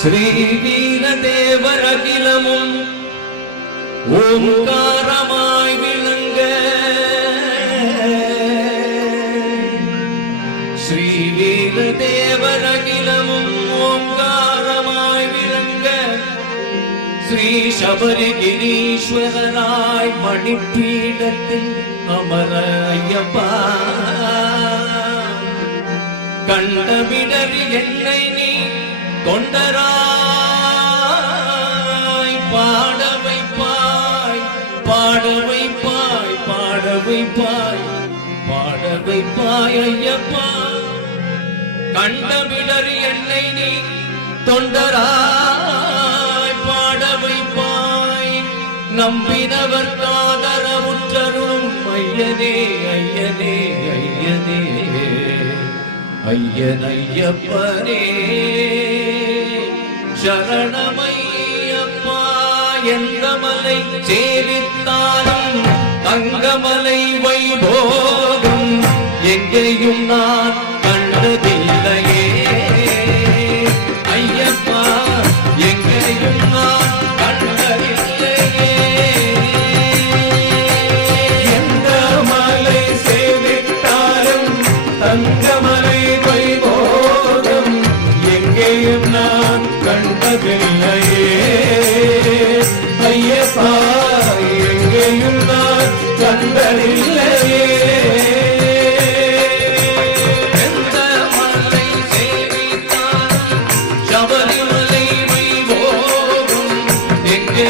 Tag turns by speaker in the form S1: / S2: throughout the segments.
S1: ஸ்ரீவீரதேவர் அகிலமும் ஓங்காரமாய் விளங்க. ஸ்ரீவீரதேவர் அகிலமும் ஓங்காரமாய் விளங்க. ஸ்ரீ சபரிகிரீஸ்வரராய் மணிப்பீடத்தில் அமர ஐயப்பா. கண்டமிடறி என்னை நீ தொண்டரா ஐயப்பா கண்ட விடர் என்னை நீ தொண்டராய் பாட வைப்பாய். நம்பினவர் காதரவுற்றரும் ஐயனே ஐயனே ஐயனே ஐயன் ஐயப்பனே சரணமையப்பா எந்த மலை சேவித்தான? எங்கேயும் நான்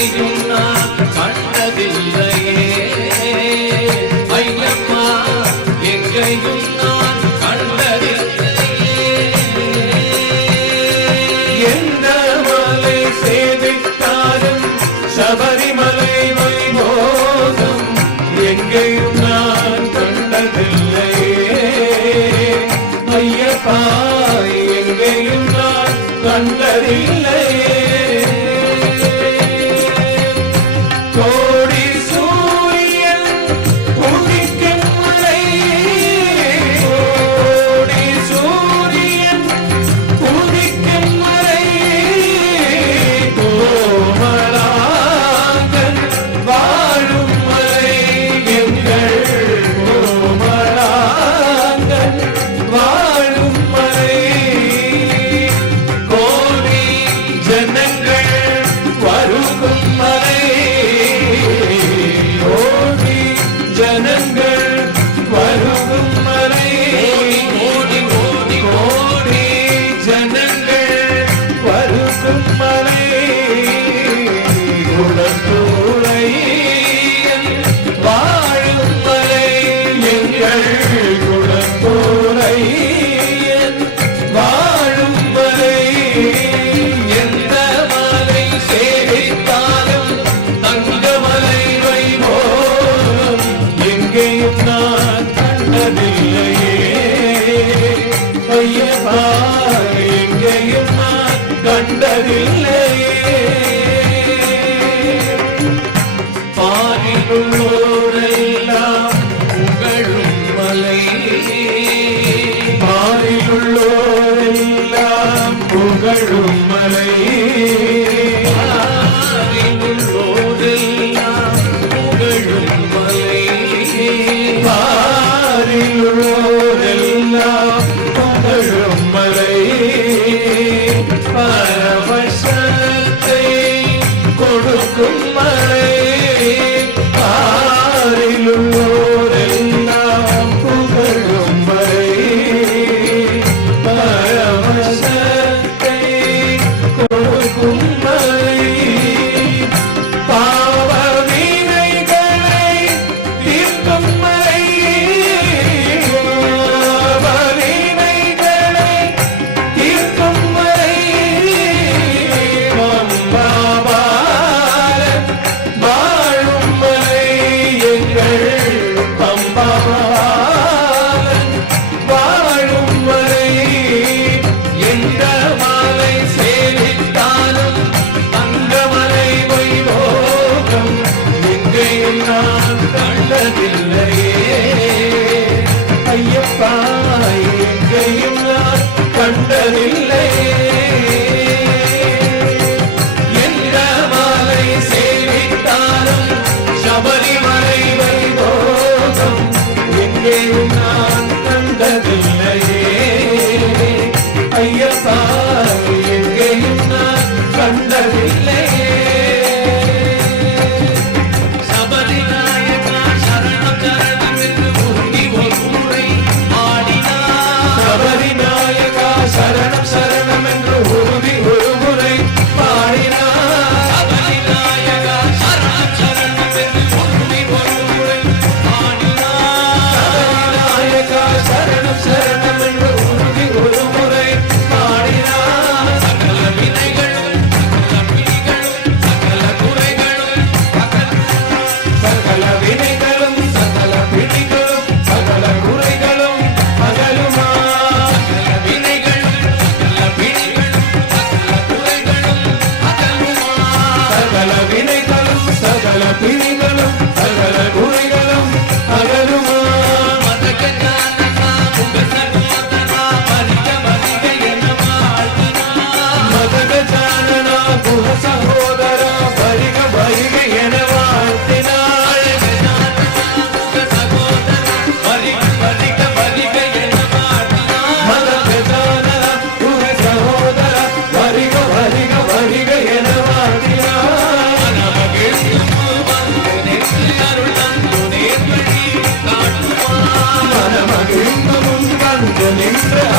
S1: எதையும் நான் கண்டதில்லையே Thank you.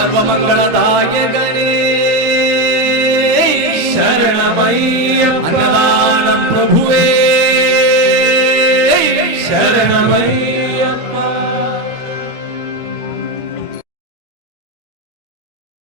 S2: சர்வமங்களதாயகனே
S1: சரணமையப்பா
S2: அன்னதான பிரபுவே
S1: சரணமை